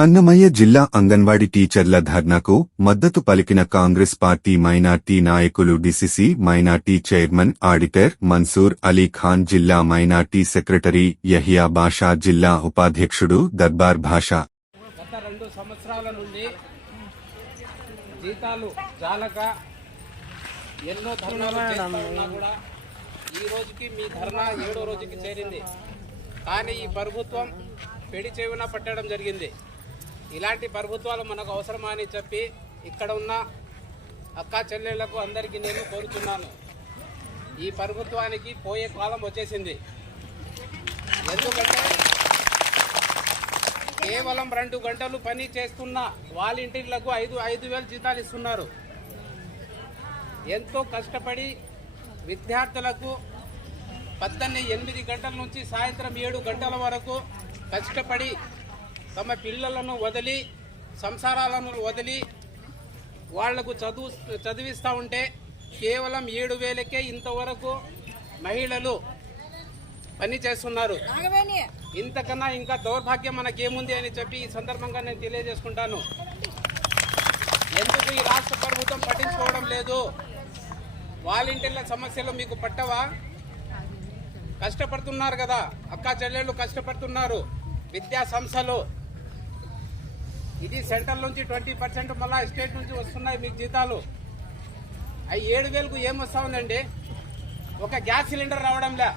అన్నమయ్య జిల్లా అంగన్వాడీ టీచర్ల ధర్నాకు మద్దతు పలికిన కాంగ్రెస్ పార్టీ మైనార్టీ నాయకులు DCC minority chairman auditor Mansoor Ali Khan జిల్లా మైనార్టీ సెక్రటరీ యహియా బాషా జిల్లా ఉపాధ్యక్షుడు దర్బార్ భాషా కానీ ఈ ప్రభుత్వం పెడి చెవిన పట్టడం జరిగింది ఇలాంటి ప్రభుత్వాలు మనకు అవసరమా అని చెప్పి ఇక్కడ ఉన్న అక్క చెల్లెళ్లకు అందరికీ నేను కోరుతున్నాను ఈ ప్రభుత్వానికి పోయే కాలం వచ్చేసింది ఎందుకంటే కేవలం రెండు గంటలు పని చేస్తున్న వాలంటీర్లకు ఐదు ఐదు వేలు జీతాలు ఇస్తున్నారు ఎంతో కష్టపడి విద్యార్థులకు పద్దెనిమిది ఎనిమిది గంటల నుంచి సాయంత్రం ఏడు గంటల వరకు కష్టపడి తమ పిల్లలను వదిలి సంసారాలను వదిలి వాళ్లకు చదువు చదివిస్తూ ఉంటే కేవలం ఏడు వేలకే ఇంతవరకు మహిళలు పని చేస్తున్నారు ఇంతకన్నా ఇంకా దౌర్భాగ్యం మనకేముంది అని చెప్పి ఈ సందర్భంగా నేను తెలియజేసుకుంటాను ఎందుకు ఈ రాష్ట్ర ప్రభుత్వం పట్టించుకోవడం లేదు వాలంటీర్ల సమస్యలు మీకు పట్టవా కష్టపడుతున్నారు కదా అక్క చెల్లెళ్ళు కష్టపడుతున్నారు విద్యా సంస్థలు ఇది సెంట్రల్ నుంచి ట్వంటీ పర్సెంట్ మళ్ళా స్టేట్ నుంచి వస్తున్నాయి మీకు జీతాలు అవి ఏడు వేలకు ఏమొస్తా ఉందండి ఒక గ్యాస్ సిలిండర్ రావడంలే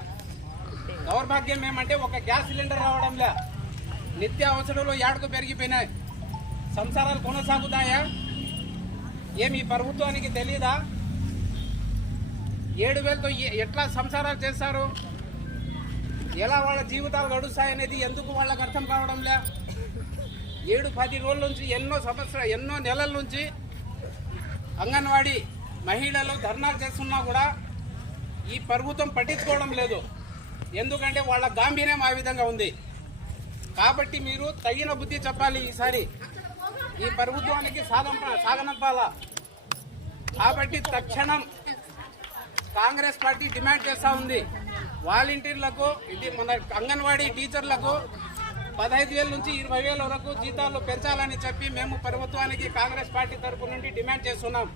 దౌర్భాగ్యం ఏమంటే ఒక గ్యాస్ సిలిండర్ రావడంలే నిత్య అవసరాలు ఏడుకు పెరిగిపోయినాయి సంసారాలు కొనసాగుతాయా ఏమి ప్రభుత్వానికి తెలీదా ఏడు వేలతో ఎట్లా సంసారాలు చేస్తారు ఎలా వాళ్ళ జీవితాలు గడుస్తాయనేది ఎందుకు వాళ్ళకి అర్థం కావడంలే ఏడు పది రోజుల నుంచి ఎన్నో సంవత్సరాలు ఎన్నో నెలల నుంచి అంగన్వాడీ మహిళలు ధర్నాలు చేస్తున్నా కూడా ఈ ప్రభుత్వం పట్టించుకోవడం లేదు ఎందుకంటే వాళ్ళ గాంభీర్యం ఆ విధంగా ఉంది కాబట్టి మీరు తగిన బుద్ధి చెప్పాలి ఈసారి ఈ ప్రభుత్వానికి సాగం సాగనంపాల కాబట్టి తక్షణం కాంగ్రెస్ పార్టీ డిమాండ్ చేస్తూ ఉంది వాలంటీర్లకు ఇది మన అంగన్వాడీ టీచర్లకు పదహైదు వేల నుంచి ఇరవై వేల వరకు జీతాలు పెంచాలని చెప్పి మేము ప్రభుత్వానికి కాంగ్రెస్ పార్టీ తరపు నుండి డిమాండ్ చేస్తున్నాం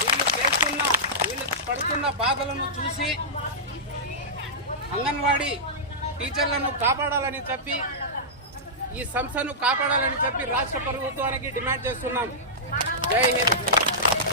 వీళ్ళు చేస్తున్న వీళ్ళు పడుతున్న బాధలను చూసి అంగన్వాడీ టీచర్లను కాపాడాలని చెప్పి ఈ సంస్థను కాపాడాలని చెప్పి రాష్ట్ర ప్రభుత్వానికి డిమాండ్ చేస్తున్నాం జై హింద్